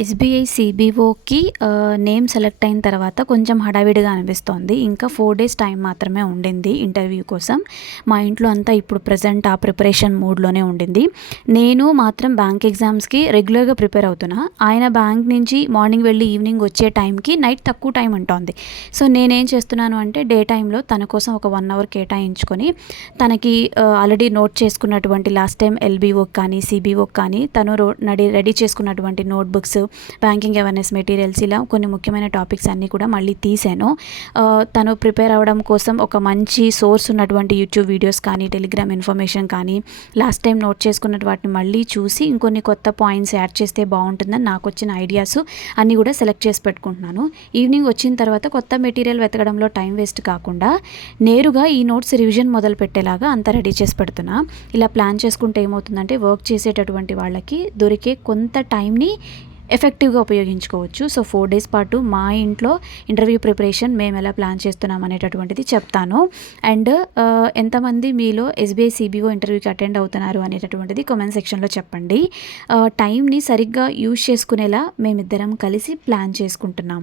SBI సీబీఓకి name select అయిన తర్వాత కొంచెం హడావిడిగా అనిపిస్తోంది. ఇంకా 4 డేస్ టైం మాత్రమే ఉండింది ఇంటర్వ్యూ కోసం. మా ఇంట్లో అంతా ఇప్పుడు ప్రెజెంట్ ఆ ప్రిపరేషన్ మూడ్లోనే ఉండింది. నేను మాత్రం బ్యాంక్ ఎగ్జామ్స్కి రెగ్యులర్గా ప్రిపేర్ అవుతున్నా. ఆయన బ్యాంక్ నుంచి మార్నింగ్ వెళ్ళి ఈవినింగ్ వచ్చే టైంకి నైట్ తక్కువ టైం ఉంటుంది. సో నేనేం చేస్తున్నాను అంటే డే టైంలో తన కోసం ఒక 1 అవర్ కేటాయించుకొని తనకి ఆల్రెడీ నోట్ చేసుకున్నటువంటి లాస్ట్ టైం ఎల్బీఓకి కానీ సీబీఓకి కానీ తను రెడీ చేసుకున్నటువంటి నోట్బుక్స్, బ్యాంకింగ్ అవేర్నెస్ మెటీరియల్స్, ఇలా కొన్ని ముఖ్యమైన టాపిక్స్ అన్నీ కూడా మళ్ళీ తీసాను. తను ప్రిపేర్ అవ్వడం కోసం ఒక మంచి సోర్స్ ఉన్నటువంటి యూట్యూబ్ వీడియోస్ కానీ, టెలిగ్రామ్ ఇన్ఫర్మేషన్ కానీ, లాస్ట్ టైం నోట్ చేసుకున్న వాటిని మళ్ళీ చూసి ఇంకొన్ని కొత్త పాయింట్స్ యాడ్ చేస్తే బాగుంటుందని నాకు వచ్చిన ఐడియాస్ అన్నీ కూడా సెలెక్ట్ చేసి పెట్టుకుంటున్నాను. ఈవినింగ్ వచ్చిన తర్వాత కొత్త మెటీరియల్ వెతకడంలో టైం వేస్ట్ కాకుండా నేరుగా ఈ నోట్స్ రివిజన్ మొదలు పెట్టేలాగా అంతా రెడీ చేసి పెడుతున్నా. ఇలా ప్లాన్ చేసుకుంటే ఏమవుతుందంటే వర్క్ చేసేటటువంటి వాళ్ళకి దొరికే కొంత టైంని ఎఫెక్టివ్గా ఉపయోగించుకోవచ్చు. సో 4 డేస్ పాటు మా ఇంట్లో ఇంటర్వ్యూ ప్రిపరేషన్ మేము ఎలా ప్లాన్ చేస్తున్నాం అనేటటువంటిది చెప్తాను. అండ్ ఎంతమంది మీలో ఎస్బీఐ సీబీఓ ఇంటర్వ్యూకి అటెండ్ అవుతున్నారు అనేటటువంటిది కామెంట్ సెక్షన్లో చెప్పండి. టైంని సరిగ్గా యూజ్ చేసుకునేలా మేమిద్దరం కలిసి ప్లాన్ చేసుకుంటున్నాం.